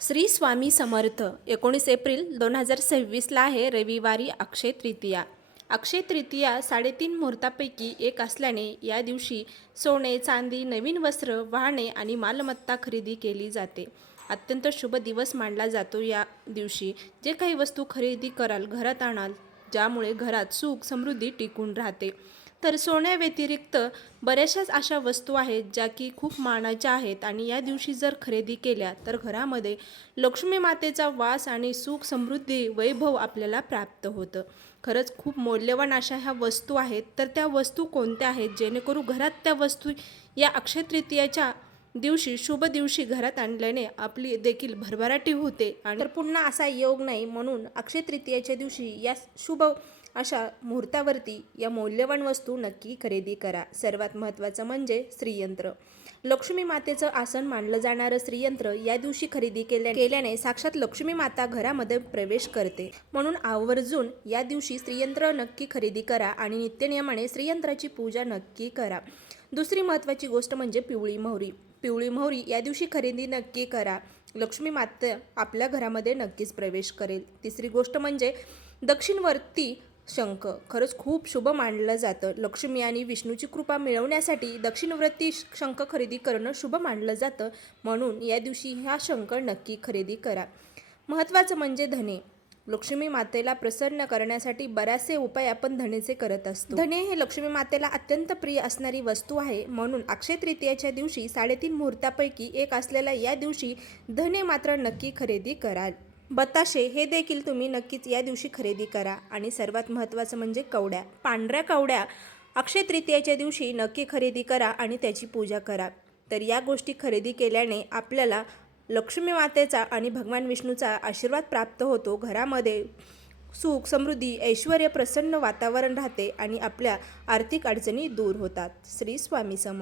Shri Swami Samarth 19 April 2026ला आहे रविवारी अक्षय तृतीया. अक्षय तृतीया 3.5 मुहूर्तापैकी एक असल्याने या दिवशी सोने, चांदी, नवीन वस्त्र, वाहने आणि मालमत्ता खरेदी केली जाते. अत्यंत शुभ दिवस मानला जातो. या दिवशी जे काही वस्तू खरेदी कराल, घरात आणाल, ज्यामुळे घरात सुख समृद्धी टिकून राहते. तर सोन्याव्यतिरिक्त बऱ्याचशाच अशा वस्तू आहेत ज्या की खूप मानाच्या आहेत आणि या दिवशी जर खरेदी केल्या तर घरामध्ये लक्ष्मी मातेचा वास आणि सुख समृद्धी वैभव आपल्याला प्राप्त होतं. खरंच खूप मौल्यवान अशा ह्या वस्तू आहेत. तर त्या वस्तू कोणत्या आहेत जेणेकरून घरात त्या वस्तू या अक्षय तृतीयाच्या दिवशी शुभ दिवशी घरात आणल्याने आपली देखील भरभराटी होते आणि तर पुन्हा असा योग नाही, म्हणून अक्षय तृतीयाच्या दिवशी या शुभ अशा मुहूर्तावरती या मौल्यवान वस्तू नक्की खरेदी करा. सर्वात महत्त्वाचं म्हणजे श्रीयंत्र. लक्ष्मी मातेचं आसन मानलं जाणारं श्रीयंत्र या दिवशी खरेदी केल्याने साक्षात लक्ष्मी माता घरामध्ये प्रवेश करते. म्हणून आवर्जून या दिवशी श्रीयंत्र नक्की खरेदी करा आणि नित्यनियमाने श्रीयंत्राची पूजा नक्की करा. दुसरी महत्त्वाची गोष्ट म्हणजे पिवळी मोहरी. पिवळी मोहरी या दिवशी खरेदी नक्की करा. लक्ष्मी माता आपल्या घरामध्ये नक्कीच प्रवेश करेल. तिसरी गोष्ट म्हणजे दक्षिणवर्ती शंख. खरंच खूप शुभ मानलं जातं. लक्ष्मी आणि विष्णूची कृपा मिळवण्यासाठी दक्षिणवर्ती शंख खरेदी करणं शुभ मानलं जातं. म्हणून या दिवशी हा शंख नक्की खरेदी करा. महत्त्वाचं म्हणजे धने. लक्ष्मी मातेला प्रसन्न करण्यासाठी बरेचसे उपाय आपण धनेचे करत असतो. धने हे लक्ष्मी मातेला अत्यंत प्रिय असणारी वस्तू आहे. म्हणून अक्षय तृतीयाच्या दिवशी 3.5 मुहूर्तापैकी एक असलेल्या या दिवशी धने मात्र नक्की खरेदी कराल. बताशे हे देखील तुम्ही नक्कीच या दिवशी खरेदी करा. आणि सर्वात महत्त्वाचं म्हणजे कवड्या. पांढऱ्या कवड्या अक्षय तृतीयाच्या दिवशी नक्की खरेदी करा आणि त्याची पूजा करा. तर या गोष्टी खरेदी केल्याने आपल्याला लक्ष्मी मातेचा आणि भगवान विष्णूचा आशीर्वाद प्राप्त होतो. घरामध्ये सुख समृद्धी ऐश्वर्य प्रसन्न वातावरण राहते आणि आपल्या आर्थिक अडचणी दूर होतात. श्री स्वामी समर्थ.